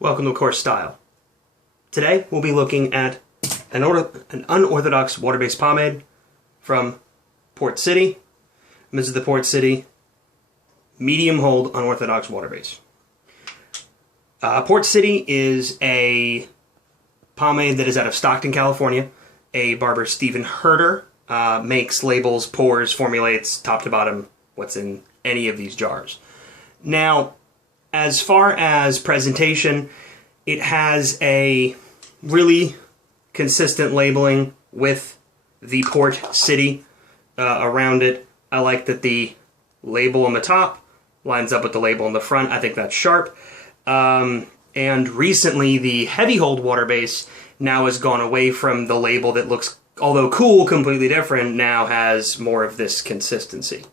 Welcome to Course Style. Today we'll be looking at an unorthodox water-based pomade from Port City. And this is the Port City medium hold unorthodox water base. Port City is a pomade that is out of Stockton, California. A barber, Stephen Herder, makes, labels, pours, formulates, top to bottom, what's in any of these jars. Now, as far as presentation, it has a really consistent labeling with the Port City around it. I like that the label on the top lines up with the label on the front. I think that's sharp. And recently, the heavy hold water base now has gone away from the label that looks, although cool, completely different, now has more of this consistency.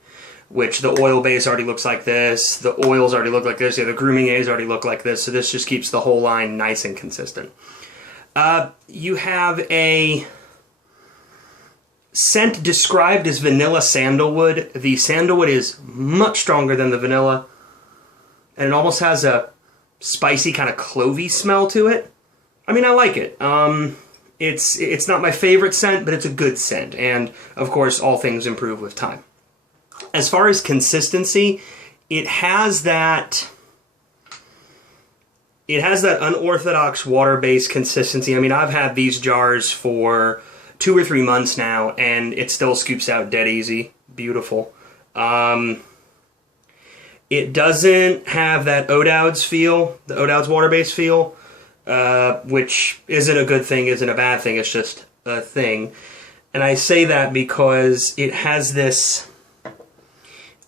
Which the oil base already looks like this, the oils already look like this, the grooming aids already look like this, so this just keeps the whole line nice and consistent. You have a scent described as vanilla sandalwood. The sandalwood is much stronger than the vanilla, and it almost has a spicy kind of clovey smell to it. I mean, I like it. It's not my favorite scent, but it's a good scent, and of course, all things improve with time. As far as consistency, it has that unorthodox water-based consistency. I mean, I've had these jars for 2 or 3 months now, and it still scoops out dead easy. Beautiful. It doesn't have that O'Dowd's feel, the O'Dowd's water-based feel, which isn't a good thing, isn't a bad thing, it's just a thing. And I say that because it has this...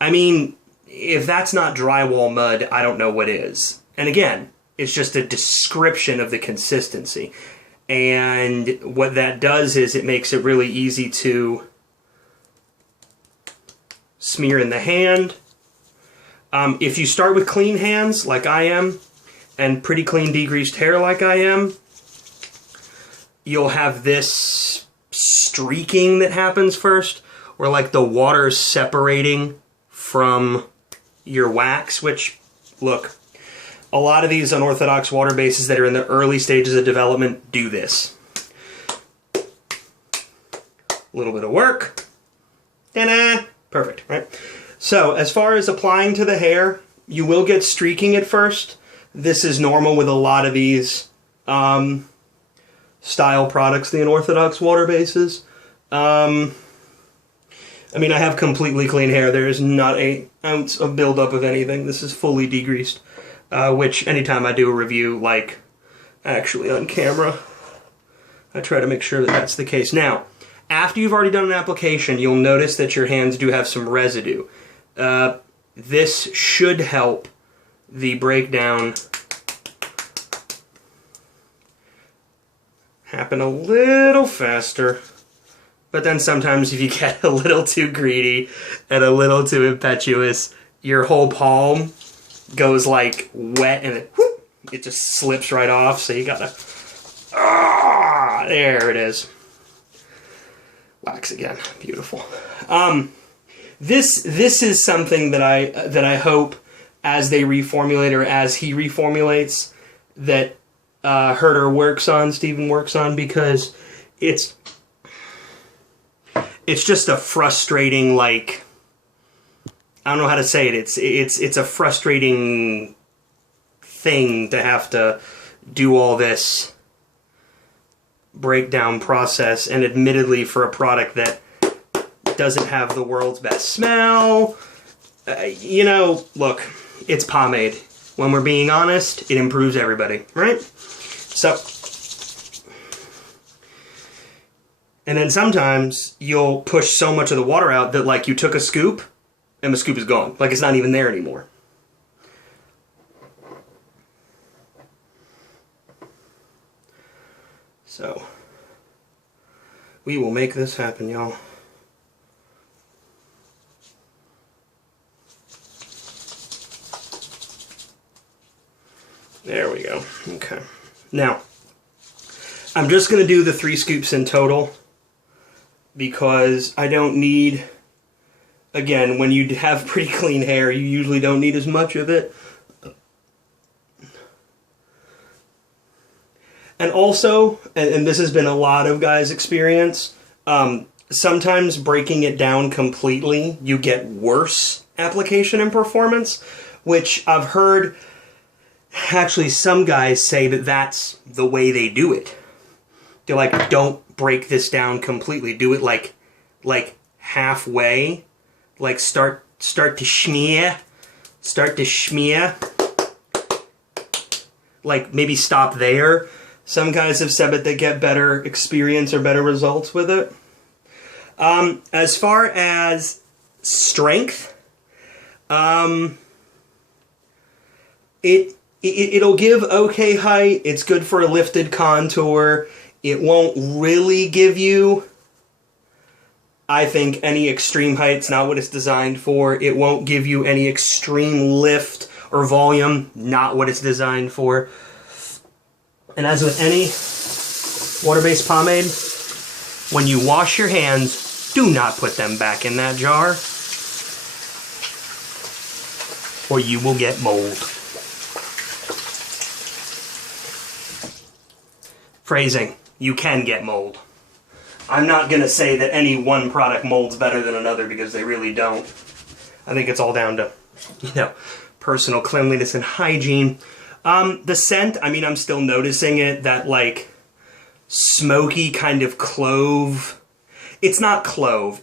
I mean, if that's not drywall mud, I don't know what is. And again, it's just a description of the consistency. And what that does is it makes it really easy to smear in the hand. If you start with clean hands, like I am, and pretty clean degreased hair like I am, you'll have this streaking that happens first, where like the water's separating from your wax, which, look, a lot of these unorthodox water bases that are in the early stages of development do this. A little bit of work. Ta-da! Perfect, right? So, as far as applying to the hair, you will get streaking at first. This is normal with a lot of these style products, the unorthodox water bases. I mean, I have completely clean hair. There is not an ounce of buildup of anything. This is fully degreased, which anytime I do a review, like actually on camera, I try to make sure that that's the case. Now, after you've already done an application, you'll notice that your hands do have some residue. This should help the breakdown happen a little faster. But then sometimes if you get a little too greedy and a little too impetuous, your whole palm goes like wet and it just slips right off. So you gotta, there it is. Wax again, beautiful. This is something that I hope as they reformulate or as he reformulates that Herder works on, Stephen works on, because it's just a frustrating, like, I don't know how to say it. It's a frustrating thing to have to do all this breakdown process, and admittedly for a product that doesn't have the world's best smell. You know, look, it's pomade. When we're being honest, it improves everybody, right? So... And then sometimes you'll push so much of the water out that like you took a scoop and the scoop is gone. Like it's not even there anymore. So we will make this happen, y'all. There we go. Okay. Now, I'm just going to do the 3 scoops in total, because I don't need, again, when you have pretty clean hair, you usually don't need as much of it. And also, and this has been a lot of guys' experience, sometimes breaking it down completely, you get worse application and performance, which I've heard actually some guys say that that's the way they do it. They're like, don't break this down completely. Do it like halfway. Like start to smear. Start to smear. Like maybe stop there. Some guys have said that they get better experience or better results with it. As far as strength, it'll give okay height. It's good for a lifted contour. It won't really give you, I think, any extreme height. It's not what it's designed for. It won't give you any extreme lift or volume. Not what it's designed for. And as with any water-based pomade, when you wash your hands, do not put them back in that jar, or you will get mold. Phrasing, you can get mold. I'm not going to say that any one product molds better than another because they really don't. I think it's all down to, personal cleanliness and hygiene. The scent, I mean, I'm still noticing it, that like smoky kind of clove. It's not clove,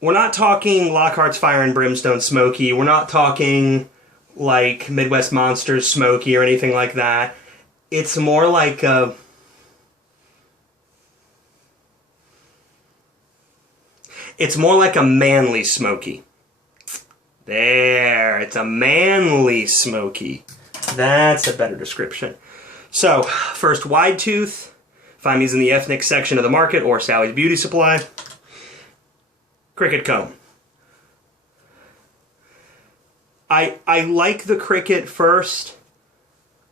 we're not talking Lockhart's Fire and Brimstone smoky. We're not talking like Midwest Monsters smoky or anything like that. It's more like it's more like a manly smoky. There, it's a manly smoky. That's a better description. So, first, wide tooth. Find these in the ethnic section of the market or Sally's Beauty Supply. Cricket comb. I like the cricket first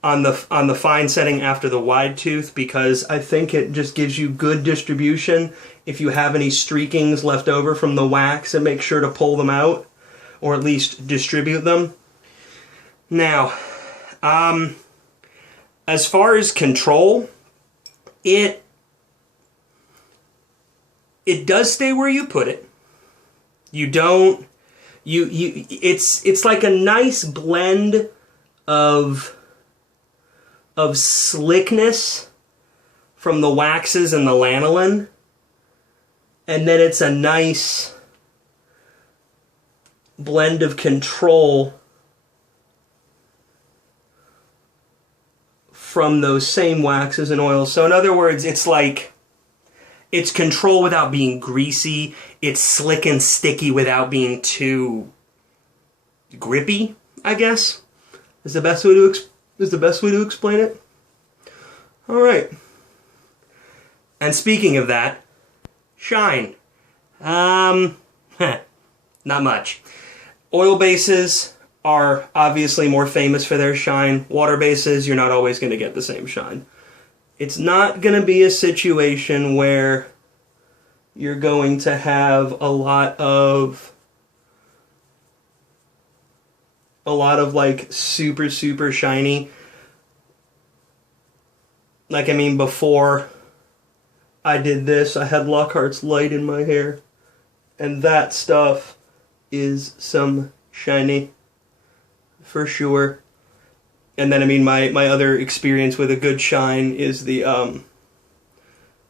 on the fine setting after the wide tooth because I think it just gives you good distribution. If you have any streakings left over from the wax, and make sure to pull them out or at least distribute them. Now, as far as control, it does stay where you put it. It's like a nice blend of slickness from the waxes and the lanolin, and then it's a nice blend of control from those same waxes and oils. So in other words, it's like, it's control without being greasy. It's slick and sticky without being too grippy, I guess, is the best way to explain it. All right. And speaking of that, shine. Not much. Oil bases are obviously more famous for their shine. Water bases, you're not always going to get the same shine. It's not going to be a situation where you're going to have a lot of like super shiny. Like, I mean, before I did this, I had Lockhart's Light in my hair, and that stuff is some shiny for sure. And then, I mean, my other experience with a good shine is the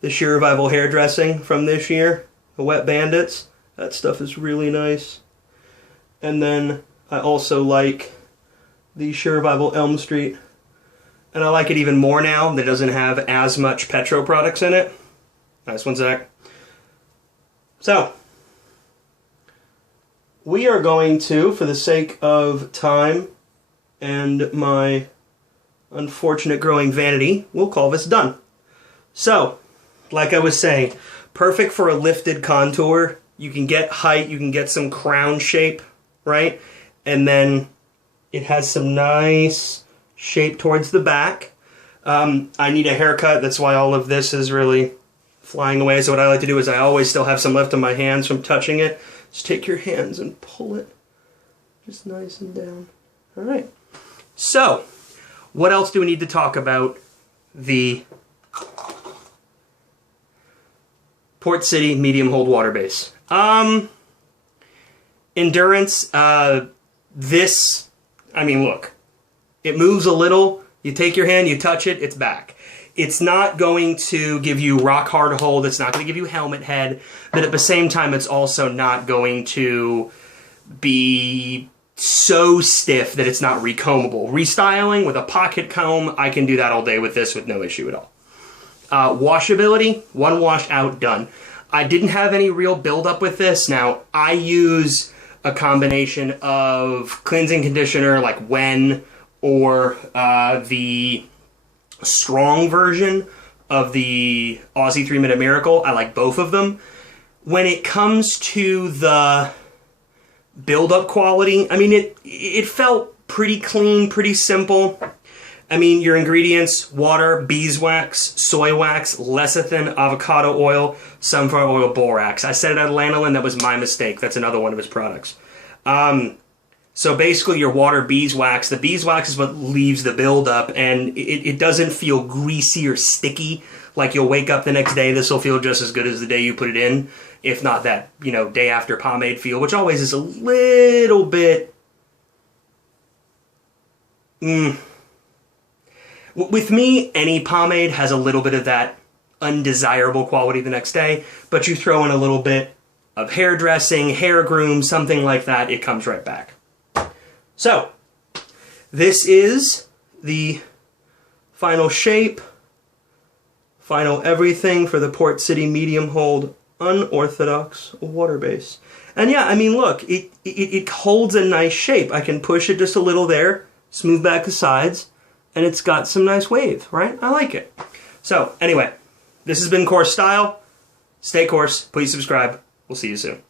Sheer Revival hairdressing from this year, the Wet Bandits. That stuff is really nice. And then I also like the Sheer Revival Elm Street. And I like it even more now that it doesn't have as much Petro products in it. Nice one, Zach. So, we are going to, for the sake of time and my unfortunate growing vanity, we'll call this done. So, like I was saying, perfect for a lifted contour. You can get height, you can get some crown shape, right? And then it has some nice shape towards the back. I need a haircut, that's why all of this is really flying away. So what I like to do is I always still have some left on my hands from touching it. Just take your hands and pull it just nice and down. All right. So, What else do we need to talk about? The Port City medium hold water base. Endurance, this, I mean, look, it moves a little. You take your hand, you touch it, it's back. It's not going to give you rock hard hold. It's not going to give you helmet head. But at the same time, it's also not going to be so stiff that it's not recombable. Restyling with a pocket comb, I can do that all day with this with no issue at all. Washability, one wash out, done. I didn't have any real buildup with this. Now, I use a combination of cleansing conditioner like When or the strong version of the Aussie 3-Minute Miracle. I like both of them. When it comes to the build-up quality, I mean, it felt pretty clean, pretty simple. I mean, your ingredients: water, beeswax, soy wax, lecithin, avocado oil, sunflower oil, borax. I said it at lanolin. That was my mistake. That's another one of his products. So basically your water, beeswax. The beeswax is what leaves the buildup, and it doesn't feel greasy or sticky. Like you'll wake up the next day, this will feel just as good as the day you put it in. If not that, day after pomade feel, which always is a little bit... With me, any pomade has a little bit of that undesirable quality the next day, but you throw in a little bit of hairdressing, hair groom, something like that, it comes right back. So, this is the final shape, final everything for the Port City medium hold unorthodox water base. And yeah, I mean, look, it holds a nice shape. I can push it just a little there, smooth back the sides, and it's got some nice wave, right? I like it. So, anyway, this has been Course Style. Stay course. Please subscribe. We'll see you soon.